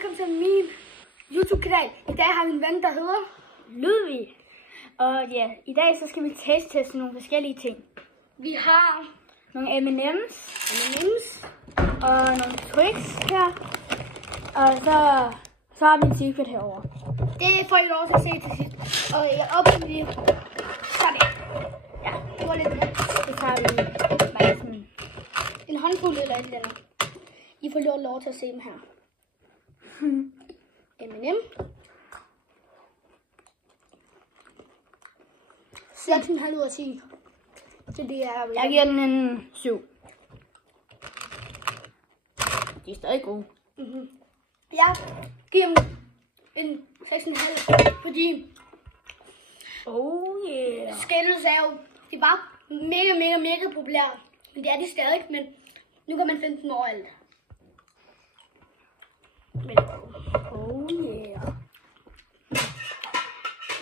velkommen til min YouTube-kanal. I dag har vi en ven, der hedder Ludvig. Og ja, i dag så skal vi teste nogle forskellige ting. Vi har nogle M&M's og nogle Twix her. Og så har vi en secret herovre. Det får I lov til at se til sidst. Og jeg åbner lige sådan. Ja, det var lidt let. Så tager vi bare sådan en håndfuld eller et eller andet. I får lov til at se dem her. M&M. 6,5 ud af 10. Så det er... Jeg giver den en 7. De er stadig gode. Jeg giver dem en 6,5, fordi... Oh yeah. Skittles er jo... Det var mega populært. Men det er de stadig, men nu kan man finde dem overalt. Men, oh yeah.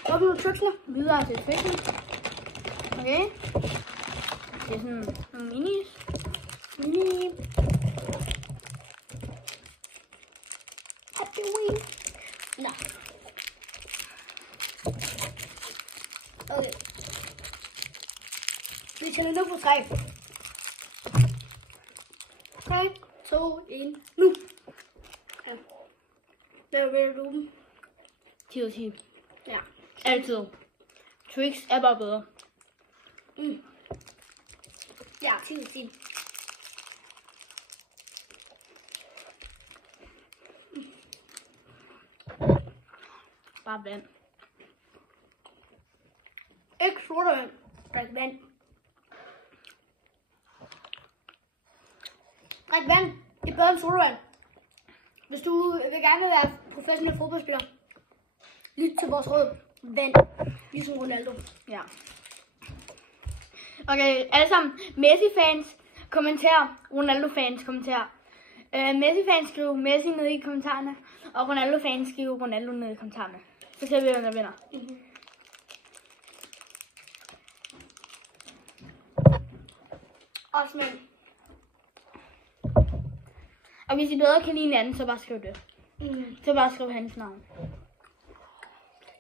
Så er vi Twix'ene videre til Twix'ene. Okay. Det er sådan nogle minis. Happy Wheel. Nå. Okay. Vi tæller nu på 3. 3, 2, 1, nu. Ja. Hvad vil du dem? 10 ud af 10. Ja. Altid. Twix er bare bedre. Ja, 10 ud af 10. Bare vand. Ikke sodavand. Drik vand. Drik vand. Det er bedre end sodavand. Hvis du vil gerne være professionel fodboldspiller, lyt til vores råd. Vand. Ligesom Ronaldo. Ja. Okay, alle sammen. Messi-fans kommenter. Ronaldo-fans kommenter. Messi-fans skriver Messi nede i kommentarerne. Og Ronaldo-fans skriver Ronaldo nede i kommentarerne. Så ser vi, hvem der vinder. Og smag. Og hvis I bedre kan lide hinanden, så bare skriv det. Så bare skriv hans navn.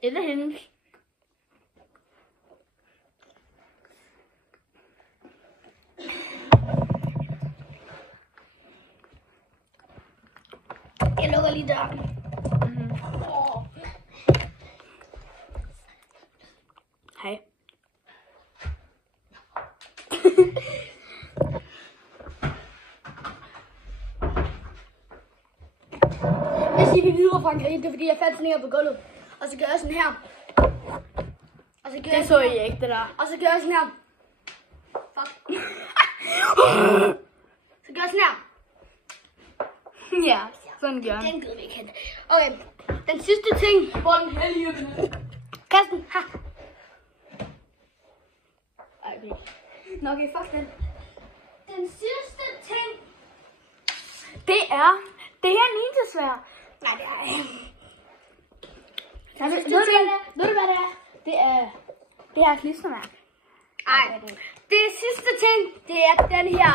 Eller hendes. Jeg lukker lige døren. Hej. Jeg siger, vi videre fra en grin, det er fordi jeg faldt sådan her på gulvet. Og så gør jeg sådan her. Og så gør det så I ikke, det der. Og så gør jeg sådan her. Fuck. Så gør jeg sådan her. Ja, sådan gør jeg. Den gider vi ikke hente. Okay, den sidste ting. Hvor den hellige Kasten, ha. Okay. Nå, okay, fuck den. Den sidste ting. Det her ninja-sværd. Nej, det er ikke. Ved du, hvad det er? Det er klistermærke. Nej, det sidste ting, det er den her.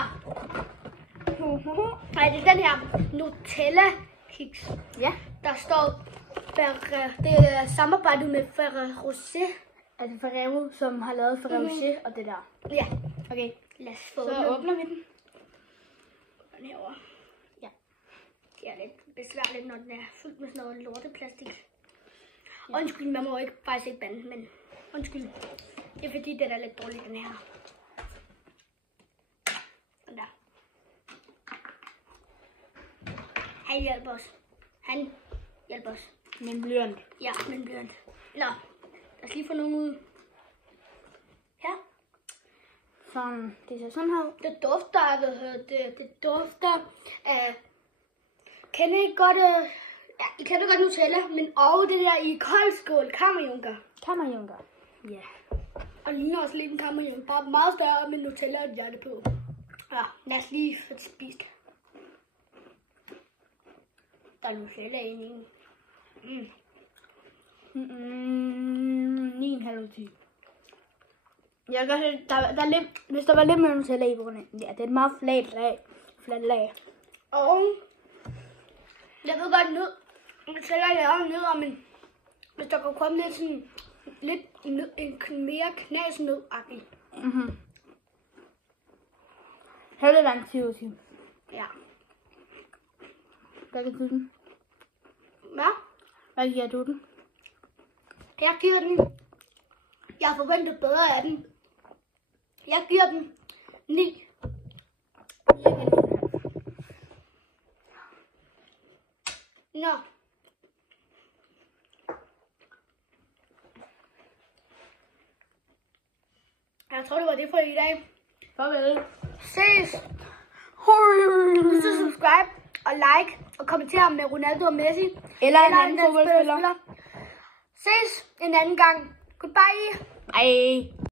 Nej, det er den her Nutella-kiks. Ja. Der står, det er samarbejdet med Ferrero Rocher. Altså Ferrero, som har lavet Ferrero Rocher og det der. Ja. Okay, lad os få så åbner vi den. Den herovre. Ja. Det er lidt besværligt, når den er fyldt med sådan noget lorteplastik. Ja. Undskyld, man må ikke faktisk ikke bande, men undskyld. Det er fordi, det er lidt dårligt, den her. Den der. Han hjælper os. Han hjælper os. Men blyant. Ja, men blyant. Nå, lad os lige få nogen ud. Her. Sådan, det ser sådan her. Det dufter af, det dufter af... Kender I godt... Ja, I kender godt Nutella, men over det der i koldskål, kammerjunker. Kammerjunker. Ja. Og ligner også lidt en kammerjunker, bare meget større med Nutella og et hjerte på. Ja, lad os lige få det spist. Der er Nutella inde i den. 9,5 ud af 10. Jeg kan se, der er lidt, hvis der var lidt mere Nutella i på grund af, ja, det er et meget fladt lag. Og jeg ved godt nu, Jeg tæller lavet ned, men hvis der kan komme lidt sådan en mere knasnød-agtig. Så vil det være en 10 ud af 10. Ja. Hvad giver du den? Hvad? Hvad giver du den? Jeg giver den. Jeg forventer bedre af den. Jeg giver den 9. Nå. Jeg tror, det var det for i dag. Farvel. Ses. Husk at subscribe og like og kommentere med Ronaldo og Messi. Eller en anden fodboldspiller. Ses en anden gang. Goodbye. Bye.